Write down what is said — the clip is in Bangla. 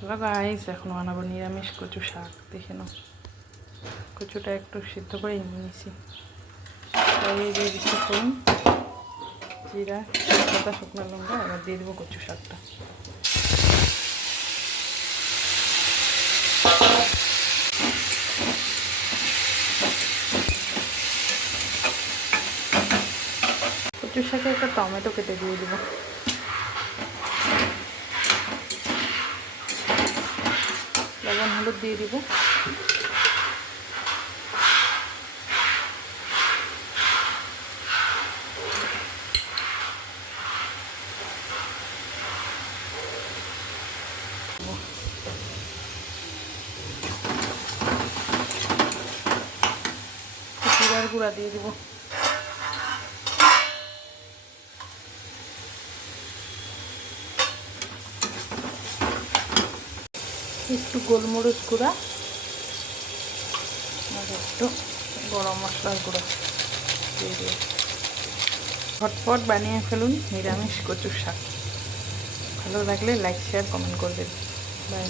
হ্যালো গাইস, এখন বানাবো নিরামিষ কচু শাক। দেখে নাও, কচুটা একটু সিদ্ধ করে নিয়ে নিয়েছি। দিয়ে দিচ্ছি ফোড়ন, জিরা, তেজপাতা, শুকনো লঙ্কা। এবার দিয়ে দেবো কচু শাকটা। কচুর শাকে একটা টমেটো কেটে দিয়ে দেবো। লবণ হলুদ দিয়ে দিব। জিরার গুঁড়া দিয়ে দিব। একটু গোলমরিচ গুঁড়া আর একটু গরম মশলার গুঁড়া দিয়ে দিয়ে ঝটপট বানিয়ে ফেলুন নিরামিষ কচুর শাক। ভালো লাগলে লাইক, শেয়ার, কমেন্ট করবেন। বাই।